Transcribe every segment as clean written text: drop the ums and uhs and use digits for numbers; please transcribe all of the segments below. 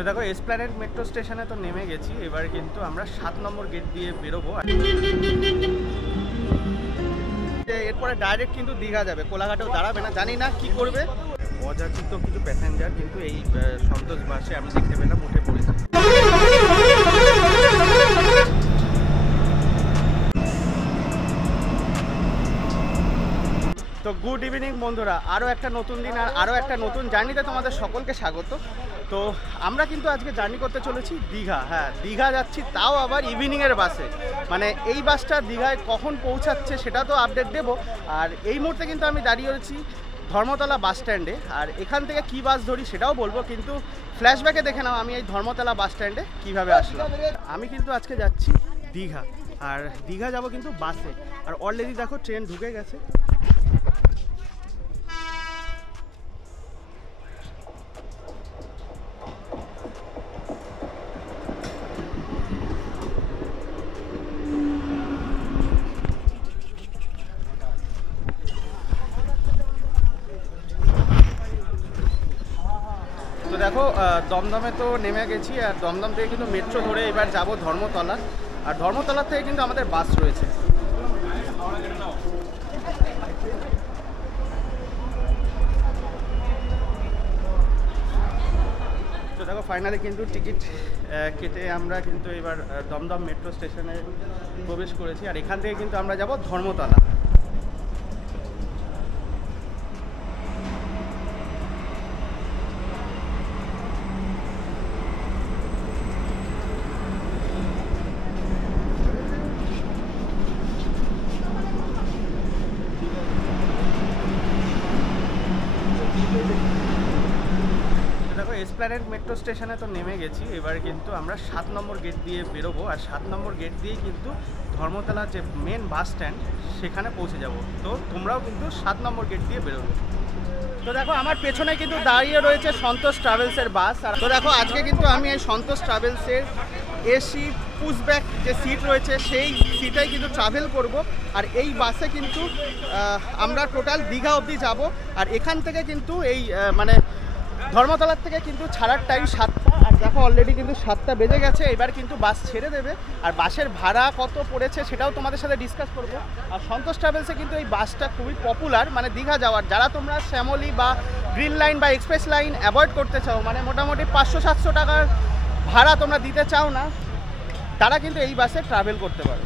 তো দেখো Esplanade metro স্টেশনে তো নেমে গেছি, এবার কিন্তু আমরা 7 নম্বর গেট দিয়ে বেরোবো। এরপরে ডাইরেক্ট কিন্তু দীঘা যাবে, কোলাঘাটেও দাঁড়াবে না, জানি না কি করবে। অযাচিত কিছু প্যাসেঞ্জার কিন্তু এই সন্তোষ বাসে আমি দেখতে পেলাম উঠে পড়েছে। তো গুড ইভিনিং বন্ধুরা, আরও একটা নতুন দিন আর আরও একটা নতুন জার্নিতে তোমাদের সকলকে স্বাগত। তো আমরা কিন্তু আজকে জার্নি করতে চলেছি দীঘা। হ্যাঁ, দীঘা যাচ্ছি, তাও আবার ইভিনিংয়ের বাসে। মানে এই বাসটা দীঘায় কখন পৌঁছাচ্ছে সেটা তো আপডেট দেবো। আর এই মুহূর্তে কিন্তু আমি দাঁড়িয়ে রয়েছি ধর্মতলা বাস স্ট্যান্ডে, আর এখান থেকে কী বাস ধরি সেটাও বলবো, কিন্তু ফ্ল্যাশব্যাকে দেখে নাও আমি এই ধর্মতলা বাস স্ট্যান্ডে কীভাবে আসলাম। আমি কিন্তু আজকে যাচ্ছি দীঘা, আর দীঘা যাব কিন্তু বাসে। আর অলরেডি দেখো ট্রেন ঢুকে গেছে। তো দেখো দমদমে তো নেমে গেছি, আর দমদম থেকে কিন্তু মেট্রো ধরে এবার যাব ধর্মতলা, আর ধর্মতলা থেকে কিন্তু আমাদের বাস রয়েছে। তো দেখো ফাইনালি কিন্তু টিকিট কেটে আমরা কিন্তু এবার দমদম মেট্রো স্টেশনে প্রবেশ করেছি, আর এখান থেকে কিন্তু আমরা যাব ধর্মতলা। এসপ্ল্যানেড মেট্রো স্টেশনে তো নেমে গেছি, এবার কিন্তু আমরা 7 নম্বর গেট দিয়ে বেরোবো, আর 7 নম্বর গেট দিয়েই কিন্তু ধর্মতলা যে মেন বাস স্ট্যান্ড সেখানে পৌঁছে যাব। তো তোমরাও কিন্তু 7 নম্বর গেট দিয়ে বেরোবে। তো দেখো আমার পেছনে কিন্তু দাঁড়িয়ে রয়েছে সন্তোষ ট্রাভেলসের বাস। আর তো দেখো আজকে কিন্তু আমি এই সন্তোষ ট্রাভেলসের এসি পুশব্যাক যে সিট রয়েছে সেই সিটেই কিন্তু ট্রাভেল করব। আর এই বাসে কিন্তু আমরা টোটাল দীঘা অবধি যাব। আর এখান থেকে কিন্তু এই মানে ধর্মতলার থেকে কিন্তু ছাড়ার টাইম 7টা, আর দেখো অলরেডি কিন্তু 7টা বেজে গেছে। এবার কিন্তু বাস ছেড়ে দেবে, আর বাসের ভাড়া কত পড়েছে সেটাও তোমাদের সাথে ডিসকাস করবো। আর সন্তোষ ট্রাভেলসে কিন্তু এই বাসটা খুবই পপুলার, মানে দীঘা যাওয়ার। যারা তোমরা শ্যামলী বা গ্রিন লাইন বা এক্সপ্রেস লাইন অ্যাভয়েড করতে চাও, মানে মোটামুটি 500-700 টাকার ভাড়া তোমরা দিতে চাও না, তারা কিন্তু এই বাসে ট্রাভেল করতে পারো।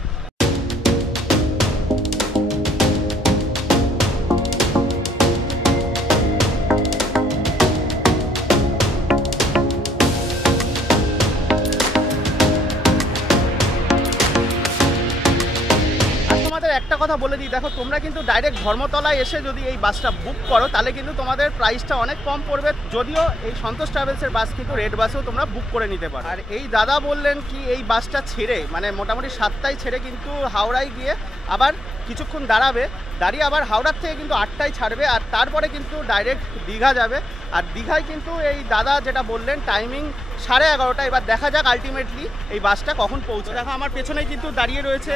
একটা কথা বলে দিই, দেখো তোমরা কিন্তু ডাইরেক্ট ধর্মতলায় এসে যদি এই বাসটা বুক করো তাহলে কিন্তু তোমাদের প্রাইসটা অনেক কম পড়বে। যদিও এই সন্তোষ ট্রাভেলসের বাস কিন্তু রেড বাসেও তোমরা বুক করে নিতে পারো। আর এই দাদা বললেন কি এই বাসটা ছেড়ে মানে মোটামুটি 7টায় ছেড়ে কিন্তু হাওড়ায় গিয়ে আবার কিছুক্ষণ দাঁড়িয়ে আবার হাওড়ার থেকে কিন্তু 8টায় ছাড়বে, আর তারপরে কিন্তু ডাইরেক্ট দীঘা যাবে। আর দীঘায় কিন্তু এই দাদা যেটা বললেন টাইমিং 11:30। এবার দেখা যাক আলটিমেটলি এই বাসটা কখন পৌঁছে। দেখো আমার পেছনেই কিন্তু দাঁড়িয়ে রয়েছে,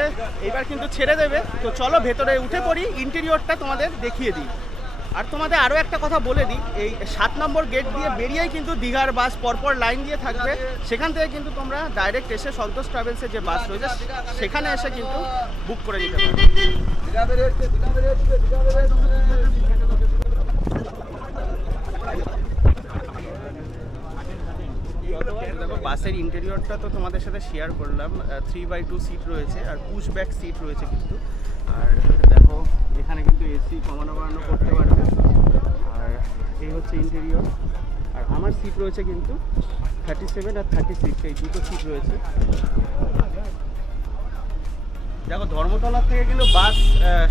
এবার কিন্তু ছেড়ে দেবে। তো চলো ভেতরে উঠে পড়ি, ইন্টেরিয়রটা তোমাদের দেখিয়ে দিই। আর তোমাদের আরও একটা কথা বলে দিই, এই 7 নম্বর গেট দিয়ে বেরিয়েই কিন্তু দীঘার বাস পরপর লাইন দিয়ে থাকবে। সেখান থেকে কিন্তু তোমরা ডাইরেক্ট এসে সন্তোষ ট্রাভেলসের যে বাস রয়েছে সেখানে এসে কিন্তু বুক করে নিতে পারবে। দেখো বাসের ইন্টেরিয়রটা তো তোমাদের সাথে শেয়ার করলাম। 3x2 সিট রয়েছে, আর পুশ ব্যাক সিট রয়েছে কিন্তু। আর দেখো এখানে কিন্তু এসি কমানো বাড়ানো করতে পারবে। আর এই হচ্ছে ইন্টেরিয়র। আর আমার সিট রয়েছে কিন্তু 37 আর 36, এই দুটো সিট রয়েছে। দেখো ধর্মতলার থেকে কিন্তু বাস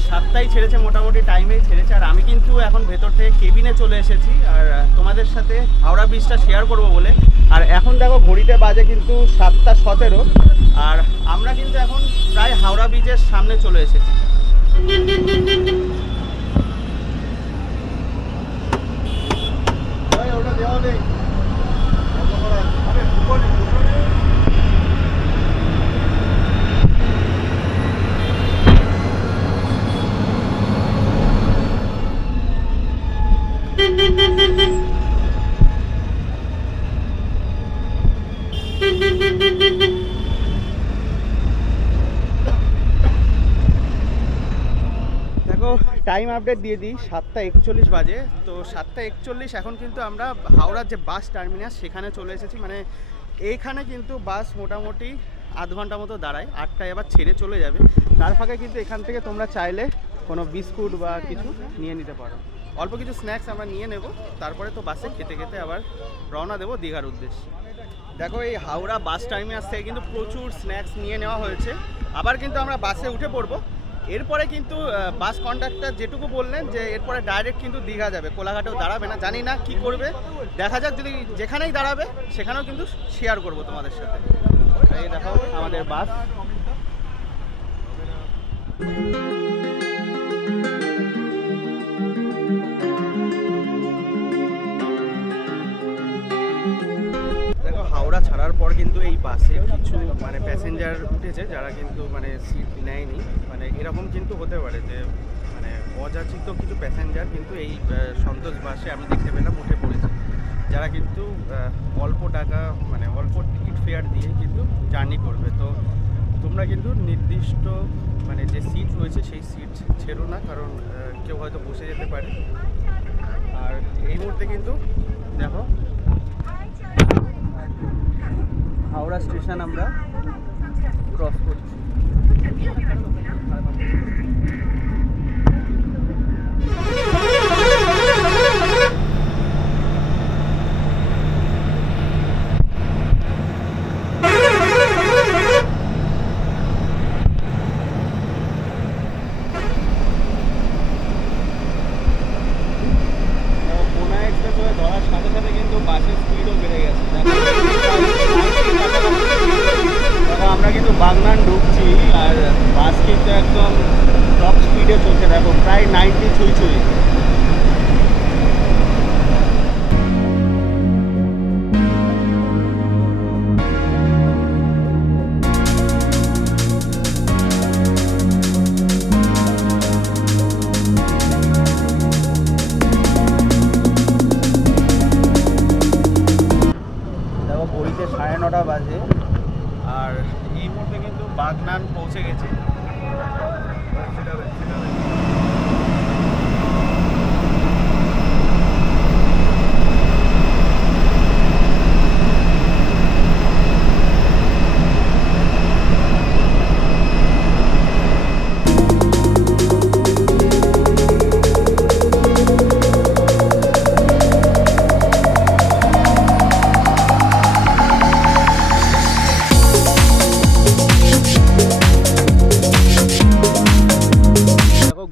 7টায় ছেড়েছে, মোটামুটি টাইমেই ছেড়েছে। আর আমি কিন্তু এখন ভেতর থেকে কেবিনে চলে এসেছি, আর তোমাদের সাথে হাওড়া ব্রিজটা শেয়ার করব বলে। আর এখন দেখো ঘড়িতে বাজে কিন্তু 7:17, আর আমরা কিন্তু এখন প্রায় হাওড়া ব্রিজের সামনে চলে এসেছি। ওটা দেওয়া নেই। টাইম আপডেট দিয়ে দিই, 7:41 বাজে। তো 7:41 এখন কিন্তু আমরা হাওড়ার যে বাস টার্মিনাস সেখানে চলে এসেছি। মানে এইখানে কিন্তু বাস মোটামুটি আধ ঘন্টা মতো দাঁড়ায়, 8টায় আবার ছেড়ে চলে যাবে। তার ফাঁকে কিন্তু এখান থেকে তোমরা চাইলে কোনো বিস্কুট বা কিছু নিয়ে নিতে পারো। অল্প কিছু স্ন্যাক্স আমরা নিয়ে নেব, তারপরে তো বাসে খেতে খেতে আবার রওনা দেবো দীঘার উদ্দেশ্যে। দেখো এই হাওড়া বাস টার্মিনাস থেকে কিন্তু প্রচুর স্ন্যাক্স নিয়ে নেওয়া হয়েছে। আবার কিন্তু আমরা বাসে উঠে পড়বো। এরপরে কিন্তু বাস কন্ডাক্টর যেটুকু বললেন যে এরপরে ডাইরেক্ট কিন্তু দীঘা যাবে, কোলাঘাটেও দাঁড়াবে না। জানি না কি করবে, দেখা যাক। যদি যেখানেই দাঁড়াবে সেখানেও কিন্তু শেয়ার করব তোমাদের সাথে। এই দেখো আমাদের বাস। দেখো হাওড়া ছাড়ার পর কিন্তু এই বাসে কিছু মানে প্যাসেঞ্জার উঠেছে যারা কিন্তু মানে সিট নেয়নি। মানে এরকম কিন্তু হতে পারে যে মানে অযাচিত কিছু প্যাসেঞ্জার কিন্তু এই সন্তোষ বাসে আমি দেখতে পেলাম উঠে পড়েছে, যারা কিন্তু অল্প টাকা মানে অল্প টিকিট ফেয়ার দিয়ে কিন্তু জার্নি করবে। তো তোমরা কিন্তু নির্দিষ্ট মানে যে সিট রয়েছে সেই সিট ছেড়ো না, কারণ কেউ হয়তো বসে যেতে পারে। আর এই মুহূর্তে কিন্তু দেখো হাওড়া স্টেশন আমরা ক্রস করছি। ধরার সাথে সাথে কিন্তু বাসের স্পিডও বেড়ে গেছে। দেখো আমরা কিন্তু বাগনান ঢুকছি আর বাস কিন্তু একদম টপ স্পিডে চলছে। দেখো প্রায় 90 ছুঁই ছুঁই। ঘড়িতে 9:30 বাজে আর এই মুহূর্তে কিন্তু বাগনান পৌঁছে গেছে।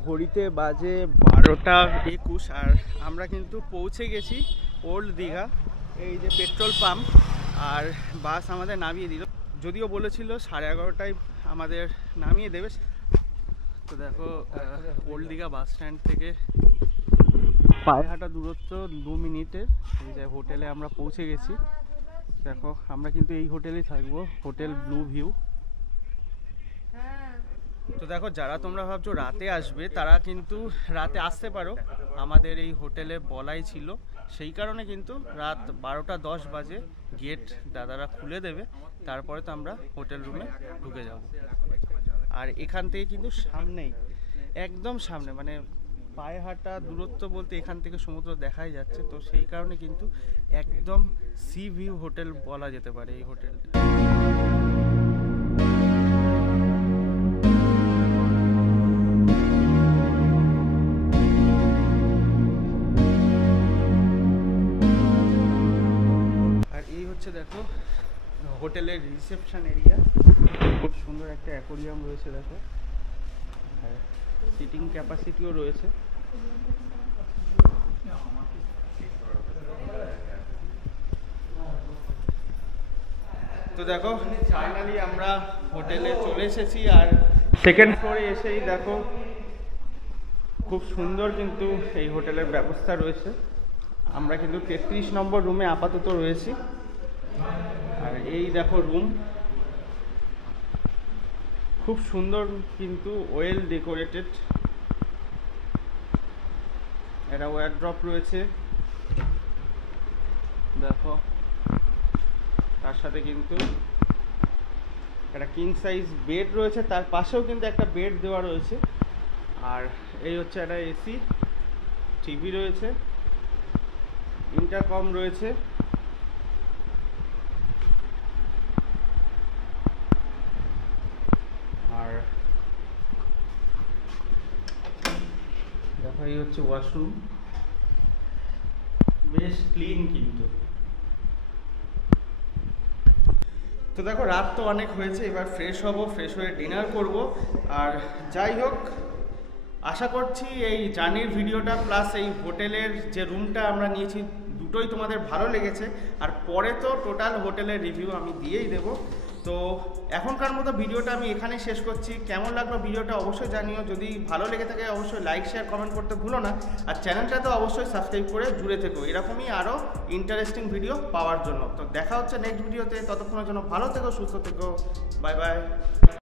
ঘড়িতে বাজে 12:21 আর আমরা কিন্তু পৌঁছে গেছি ওল্ড দীঘা। এই যে পেট্রোল পাম্প, আর বাস আমাদের নামিয়ে দিল। যদিও বলেছিল 11:30টায় আমাদের নামিয়ে দেবে। তো দেখো ওল্ড দীঘা বাস স্ট্যান্ড থেকে পায়ে হাঁটা দূরত্ব 2 মিনিটের। এই যে হোটেলে আমরা পৌঁছে গেছি। দেখো আমরা কিন্তু এই হোটেলেই থাকবো, হোটেল ব্লু ভিউ। তো দেখো যারা তোমরা ভাবছো রাতে আসবে তারা কিন্তু রাতে আসতে পারো, আমাদের এই হোটেলে বলাই ছিল। সেই কারণে কিন্তু রাত 12:10 বাজে গেট দাদারা খুলে দেবে, তারপরে তো আমরা হোটেল রুমে ঢুকে যাব। আর এখান থেকে কিন্তু সামনেই, একদম সামনে, মানে পায়ে হাঁটা দূরত্ব বলতে এখান থেকে সমুদ্র দেখাই যাচ্ছে। তো সেই কারণে কিন্তু একদম সি ভিউ হোটেল বলা যেতে পারে এই হোটেলটা। দেখো হোটেলের রিসেপশন এরিয়া, খুব সুন্দর একটা অ্যাকোরিয়াম রয়েছে। দেখো সিটিং ক্যাপাসিটিও রয়েছে। তো দেখো ফাইনালি আমরা হোটেলে চলে এসেছি আর সেকেন্ড ফ্লোরে এসেই দেখো খুব সুন্দর কিন্তু এই হোটেলের ব্যবস্থা রয়েছে। আমরা কিন্তু 33 নম্বর রুমে আপাতত রয়েছি। আর এই দেখো রুম, খুব সুন্দর কিন্তু ওয়েল ডেকোরেটেড। একটা ওয়ারড্রপ রয়েছে দেখো, তার সাথে কিন্তু একটা কিং সাইজ বেড রয়েছে, তার পাশেও কিন্তু একটা বেড দেওয়া রয়েছে। আর এই হচ্ছে একটা এসি, টিভি রয়েছে, ইন্টারকম রয়েছে, আর দেখো এই হচ্ছে ওয়াশরুম, বেশ ক্লিন কিন্তু। তো দেখো রাত তো অনেক হয়েছে, এবার ফ্রেশ হব, ফ্রেশ হয়ে ডিনার করব। আর যাই হোক, আশা করছি এই জার্নির ভিডিওটা প্লাস এই হোটেলের যে রুমটা আমরা নিয়েছি দুটোই তোমাদের ভালো লেগেছে। আর পরে তো টোটাল হোটেলের রিভিউ আমি দিয়েই দেবো। তো এখনকার মতো ভিডিওটা আমি এখানেই শেষ করছি। কেমন লাগলো ভিডিওটা অবশ্যই জানিও, যদি ভালো লেগে থাকে অবশ্যই লাইক শেয়ার কমেন্ট করতে ভুলো না। আর চ্যানেলটা তো অবশ্যই সাবস্ক্রাইব করে জুড়ে থেকো এরকমই আরও ইন্টারেস্টিং ভিডিও পাওয়ার জন্য। তো দেখা হচ্ছে নেক্সট ভিডিওতে, ততক্ষণের জন্য ভালো থেকো, সুস্থ থেকো, বাই বাই।